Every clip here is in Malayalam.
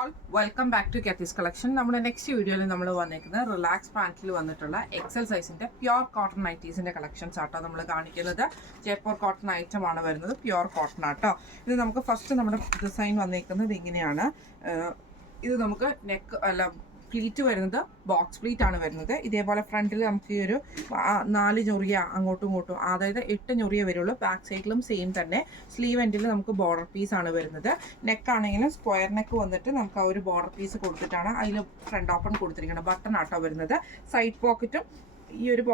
ഓൾ വെൽക്കം ബാക്ക് ടു കെത്തീസ് കളക്ഷൻ. നമ്മുടെ നെക്സ്റ്റ് വീഡിയോയിൽ നമ്മൾ വന്നിരിക്കുന്നത് റിലാക്സ് പാൻറ്റിൽ വന്നിട്ടുള്ള എക്സൽ സൈസിന്റെ പ്യുർ കോട്ടൺ നൈറ്റീസിന്റെ കളക്ഷൻസ് ആട്ടോ നമ്മൾ കാണിക്കുന്നത്. ജയ്പൂർ കോട്ടൺ ഐറ്റം ആണ് വരുന്നത്, പ്യുർ കോട്ടൺ ആട്ടോ. ഇത് നമുക്ക് ഫസ്റ്റ് നമ്മുടെ ഡിസൈൻ വന്നിരിക്കുന്നത് ഇങ്ങനെയാണ്. ഇത് നമുക്ക് നെക്ക് അല്ല പ്ലീറ്റ് വരുന്നത് ബോക്സ് പ്ലീറ്റ് ആണ് വരുന്നത്. ഇതേപോലെ ഫ്രണ്ടിൽ നമുക്ക് ഈ ഒരു 4 ഞൊറിയ അങ്ങോട്ടും ഇങ്ങോട്ടും, അതായത് 8 ഞൊറിയ വരുള്ളൂ. ബാക്ക് സൈഡിലും സെയിം തന്നെ. സ്ലീവ് എൻഡിൽ നമുക്ക് ബോർഡർ പീസ് ആണ് വരുന്നത്. നെക്ക് ആണെങ്കിലും സ്ക്വയർ നെക്ക് വന്നിട്ട് നമുക്ക് ആ ഒരു ബോർഡർ പീസ് കൊടുത്തിട്ടാണ് അതിൽ ഫ്രണ്ട് ഓപ്പൺ കൊടുത്തിരിക്കുന്നത്. ബട്ടൺ ആട്ടോ വരുന്നത്. സൈഡ് പോക്കറ്റും ഈ ഒരു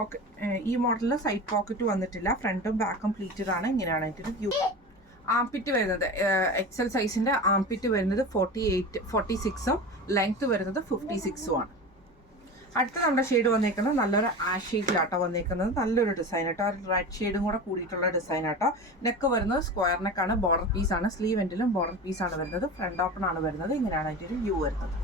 ഈ മോഡലിൽ സൈഡ് പോക്കറ്റ് വന്നിട്ടില്ല. ഫ്രണ്ടും ബാക്കും പ്ലീറ്റഡ് ആണ്. ഇങ്ങനെയാണ് അതിൻ്റെ വ്യൂ. ആംപിറ്റ് വരുന്നത് എക്സൽ സൈസിന്റെ ആംപിറ്റ് വരുന്നത് 46ഉം ലെങ്ത് വരുന്നത് 56ഉം ആണ്. അടുത്ത നമ്മുടെ ഷെയ്ഡ് വന്നേക്കുന്നത് നല്ലൊരു ആഷ് ഷെയ്ഡിലാട്ടോ വന്നേക്കുന്നത്. നല്ലൊരു ഡിസൈൻ ആട്ടോ, റെഡ് ഷെയ്ഡും കൂടെ കൂടിയിട്ടുള്ള ഡിസൈൻ ആട്ടോ. നെക്ക് വരുന്നത് സ്ക്വയർ നെക്കാണ്, ബോർഡർ പീസാണ്. സ്ലീവ് എൻഡിലും ബോർഡർ പീസാണ് വരുന്നത്. ഫ്രണ്ട് ഓപ്പൺ ആണ് വരുന്നത്. ഇങ്ങനെയാണ് അതിൻ്റെ ഒരു വ്യൂ വരുന്നത്.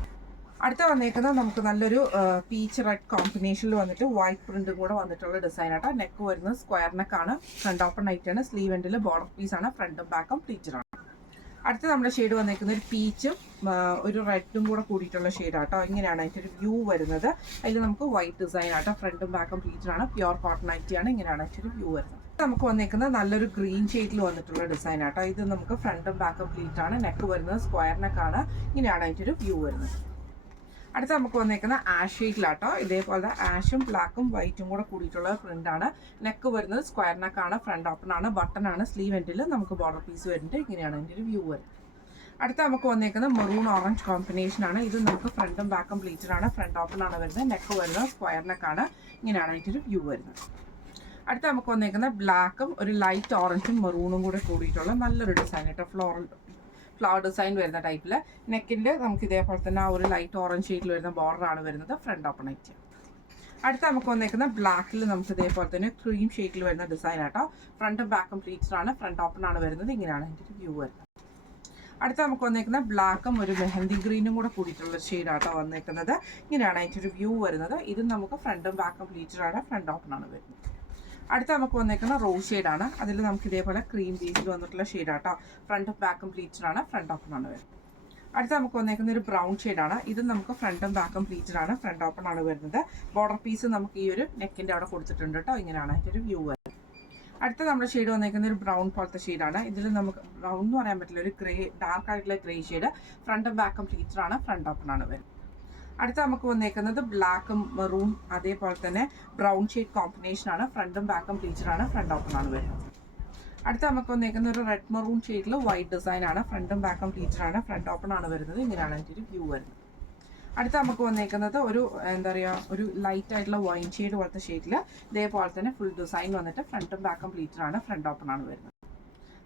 അടുത്ത വന്നേക്കുന്നത് നമുക്ക് നല്ലൊരു പീച്ച് റെഡ് കോമ്പിനേഷനിൽ വന്നിട്ട് വൈറ്റ് പ്രിന്റും കൂടെ വന്നിട്ടുള്ള ഡിസൈൻ ആട്ടോ. നെക്ക് വരുന്നത് സ്ക്വയർ നെക്കാണ്, ഫ്രണ്ട് ഓപ്പൺ ആയിട്ടാണ്. സ്ലീവ് എൻഡിൽ ബോർഡർ പീസാണ്. ഫ്രണ്ടും ബാക്കും പ്ലീറ്റഡാണ്. അടുത്ത നമ്മുടെ ഷെയ്ഡ് വന്നേക്കുന്ന ഒരു പീച്ചും ഒരു റെഡും കൂടെ കൂടിയിട്ടുള്ള ഷെയ്ഡാട്ടോ. ഇങ്ങനെയാണ് അതിൻ്റെ ഒരു വ്യൂ വരുന്നത്. അതിൽ നമുക്ക് വൈറ്റ് ഡിസൈൻ ആട്ടോ. ഫ്രണ്ടും ബാക്കും പ്ലീറ്റഡാണ്. Pure cotton നൈറ്റിയാണ്. ഇങ്ങനെയാണ് അതിൻ്റെ ഒരു വ്യൂ വരുന്നത്. നമുക്ക് വന്നേക്കുന്നത് നല്ലൊരു ഗ്രീൻ ഷെയ്ഡിൽ വന്നിട്ടുള്ള ഡിസൈൻ ആട്ടോ. ഇത് നമുക്ക് ഫ്രണ്ടും ബാക്കും പ്ലീറ്റാണ്. നെക്ക് വരുന്നത് സ്ക്വയർ നെക്കാണ്. ഇങ്ങനെയാണ് അതിൻ്റെ ഒരു വ്യൂ വരുന്നത്. അടുത്ത നമുക്ക് വന്നേക്കുന്ന ആഷ് ഷെയ്ഡിലാട്ടോ. ഇതേപോലെ ആഷും ബ്ലാക്കും വൈറ്റും കൂടെ കൂടിയിട്ടുള്ള പ്രിന്റാണ്. നെക്ക് വരുന്നത് സ്ക്വയർ നെക്കാണ്. ഫ്രണ്ട് ഓപ്പൺ ആണ്. ബട്ടൺ ആണ്. സ്ലീവ് എൻഡിൽ നമുക്ക് ബോർഡർ പീസ് വരുന്നുണ്ട്. ഇങ്ങനെയാണ് അതിൻ്റെ ഒരു വ്യൂ വരുന്നത്. അടുത്ത നമുക്ക് വന്നേക്കുന്നത് മെറൂൺ ഓറഞ്ച് കോമ്പിനേഷൻ ആണ്. ഇത് നമുക്ക് ഫ്രണ്ടും ബാക്കും പ്ലീറ്റഡ് ആണ്. ഫ്രണ്ട് ഓപ്പൺ ആണ് വരുന്നത്. നെക്ക് വരുന്നത് സ്ക്വയർ നെക്കാണ്. ഇങ്ങനെയാണ് അതിൻ്റെ ഒരു വ്യൂ വരുന്നത്. അടുത്ത നമുക്ക് വന്നേക്കുന്ന ബ്ലാക്കും ഒരു ലൈറ്റ് ഓറഞ്ചും മെറൂണും കൂടെ കൂടിയിട്ടുള്ള നല്ലൊരു ഡിസൈൻ ആട്ടോ. ഫ്ലവർ ഡിസൈൻ വരുന്ന ടൈപ്പിൽ. നെക്കിൻ്റെ നമുക്ക് ഇതേപോലെ തന്നെ ആ ഒരു ലൈറ്റ് ഓറഞ്ച് ഷെയ്ഡിൽ വരുന്ന ബോർഡറാണ് വരുന്നത്. ഫ്രണ്ട് ഓപ്പൺ ആയിട്ട്. അടുത്ത നമുക്ക് വന്നേക്കുന്ന ബ്ലാക്കിൽ നമുക്ക് ഇതേപോലെ തന്നെ ക്രീം ഷെയ്ഡിൽ വരുന്ന ഡിസൈൻ ആട്ടോ. ഫ്രണ്ടും ബാക്കും പ്ലീറ്റ്സ് ആണ്. ഫ്രണ്ട് ഓപ്പൺ ആണ് വരുന്നത്. ഇങ്ങനെയാണ് അതിൻ്റെ ഒരു വ്യൂ വരുന്നത്. അടുത്ത നമുക്ക് വന്നേക്കുന്ന ബ്ലാക്കും ഒരു മെഹന്തി ഗ്രീനും കൂടെ കൂടിയിട്ടുള്ള ഷെയ്ഡാട്ടോ വന്നേക്കുന്നത്. ഇങ്ങനെയാണ് അതിൻ്റെ ഒരു വ്യൂ വരുന്നത്. ഇത് നമുക്ക് ഫ്രണ്ടും ബാക്കും പ്ലീറ്റഡ് ആണ്. ഫ്രണ്ട് ഓപ്പൺ ആണ് വരുന്നത്. അടുത്ത നമുക്ക് വന്നേക്കുന്ന റോസ് ഷെയ്ഡാണ്. അതിൽ നമുക്ക് ഇതേപോലെ ക്രീം ബേസിൽ വന്നിട്ടുള്ള ഷെയ്ഡാട്ടോ. ഫ്രണ്ടും ബാക്കും പ്ലീറ്റഡ് ആണ്. ഫ്രണ്ട് ഓപ്പൺ ആണ് വരുന്നത്. അടുത്ത നമുക്ക് വന്നേക്കുന്ന ഒരു ബ്രൗൺ ഷെയ്ഡാണ്. ഇത് നമുക്ക് ഫ്രണ്ടും ബാക്കും പ്ലീറ്റഡ് ആണ്. ഫ്രണ്ട് ഓപ്പൺ ആണ് വരുന്നത്. ബോർഡർ പീസ് നമുക്ക് ഈ ഒരു നെക്കിൻ്റെ അവിടെ കൊടുത്തിട്ടുണ്ട് കേട്ടോ. ഇങ്ങനെയാണ് അതിൻ്റെ ഒരു വ്യൂ വരുന്നത്. അടുത്ത നമ്മുടെ ഷെയ്ഡ് വന്നേക്കുന്ന ഒരു ബ്രൗൺ പോലത്തെ ഷെയ്ഡാണ്. ഇതിൽ നമുക്ക് ബ്രൗൺ എന്ന് പറയാൻ പറ്റില്ല, ഒരു ഗ്രേ ഡാർക്ക് ആയിട്ടുള്ള ഗ്രേ ഷെയ്ഡ്. ഫ്രണ്ടും ബാക്കും പ്ലീറ്റഡ് ആണ്. ഫ്രണ്ട് ഓപ്പൺ ആണ് വരുന്നത്. അടുത്ത നമുക്ക് വന്നേക്കുന്നത് ബ്ലാക്കും മെറൂൺ അതേപോലെ തന്നെ ബ്രൗൺ ഷെയ്ഡ് കോമ്പിനേഷൻ ആണ്. ഫ്രണ്ടും ബാക്കും പ്ലീറ്റഡ് ആണ്. ഫ്രണ്ട് ഓപ്പൺ ആണ് വരുന്നത്. അടുത്ത നമുക്ക് വന്നേക്കുന്ന ഒരു റെഡ് മെറൂൺ ഷെയ്ഡിൽ വൈറ്റ് ഡിസൈൻ ആണ്. ഫ്രണ്ടും ബാക്കും പ്ലീറ്റഡ് ആണ്. ഫ്രണ്ട് ഓപ്പൺ ആണ് വരുന്നത്. ഇങ്ങനെയാണ് അതിൻ്റെ ഒരു വ്യൂ വരുന്നത്. അടുത്ത നമുക്ക് വന്നേക്കുന്നത് ഒരു എന്താ പറയുക, ഒരു ലൈറ്റ് ആയിട്ടുള്ള വൈൻ ഷെയ്ഡ് പോലത്തെ ഷെയ്ഡിൽ ഇതേപോലെ തന്നെ ഫുൾ ഡിസൈൻ വന്നിട്ട് ഫ്രണ്ടും ബാക്കും പ്ലീറ്റഡ് ആണ്. ഫ്രണ്ട് ഓപ്പൺ ആണ് വരുന്നത്.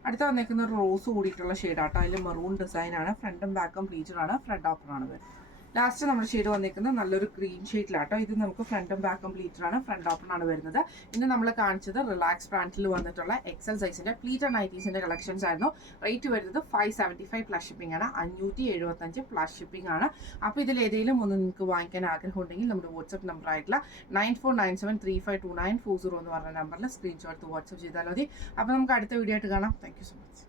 അടുത്ത വന്നേക്കുന്ന ഒരു റോസ് കൂടിയിട്ടുള്ള ഷെയ്ഡാട്ടോ. അതിൽ മെറൂൺ ഡിസൈൻ ആണ്. ഫ്രണ്ടും ബാക്കും പ്ലീറ്റഡ് ആണ്. ഫ്രണ്ട് ഓപ്പൺ ആണ് വരുന്നത്. ലാസ്റ്റ് നമ്മുടെ ഷെയ്ഡ് വന്നിരിക്കുന്നത് നല്ലൊരു ഗ്രീൻ ഷെയ്ഡിലാട്ടോ. ഇത് നമുക്ക് ഫ്രണ്ടും ബാക്കും പ്ലീറ്റഡ് ആണ്. ഫ്രണ്ട് ഓപ്പൺ ആണ് വരുന്നത്. ഇന്ന് നമ്മൾ കാണിച്ചത് റിലാക്സ് ബ്രാൻഡിൽ വന്നിട്ടുള്ള എക്സൽ സൈസിന്റെ പ്ലീറ്റഡ് നൈറ്റീസിന്റെ കളക്ഷൻസ് ആയിരുന്നു. റേറ്റ് വരുന്നത് 575 പ്ലസ് ഷിപ്പിംഗ് ആണ്. 575 പ്ലസ് ഷിപ്പിംഗ് ആണ്. അപ്പോൾ ഇതിൽ ഏതെങ്കിലും ഒന്ന് നിങ്ങൾക്ക് വാങ്ങിക്കാൻ ആഗ്രഹം ഉണ്ടെങ്കിൽ നമ്മുടെ വാട്സ്ആപ്പ് നമ്പർ ആയിട്ടുള്ള 9497352940 എന്ന് പറഞ്ഞ നമ്പറിൽ സ്ക്രീൻഷോട്ട് വാട്സ്ആപ്പ് ചെയ്താൽ മതി. അപ്പോൾ നമുക്ക് അടുത്ത വീഡിയോ ആയിട്ട് കാണാം. Thank you so much.